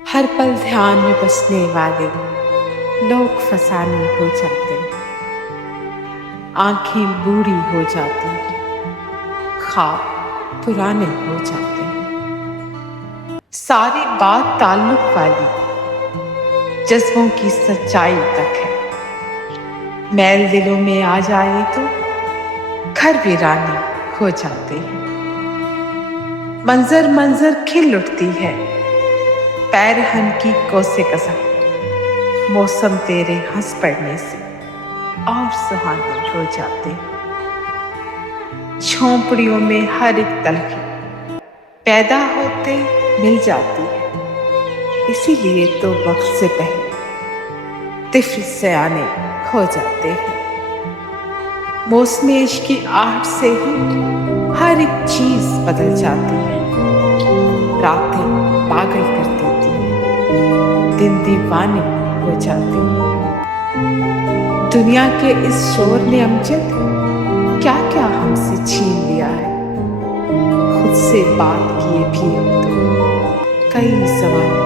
हर पल ध्यान में बसने वाले लोग फसाने हो जाते हैं। आंखें बूढ़ी हो जाती हैं, ख्वाब पुराने हो जाते हैं। सारी बात ताल्लुक वाली जज्बों की सच्चाई तक है। मैल दिलों में आ जाए तो घर वीराने हो जाते हैं। मंजर मंजर खिल उठती है, पैर हन को से कसम। मौसम तेरे हंस पड़ने से और सुहाने हो जाते हैं। झोंपड़ियों में हर एक तलखी पैदा होते मिल जाती है। इसीलिए तो वक्त से पहले तिफल सयाने हो जाते हैं। मौसमी इश्क की आहट से ही हर एक चीज बदल जाती है। रातें पागल कर देती हैं, दिन दीवाने हो जाते हैं। दुनिया के इस शोर ने अमजद क्या क्या हमसे छीन लिया है। खुद से बात किए भी अब तो कई सवाल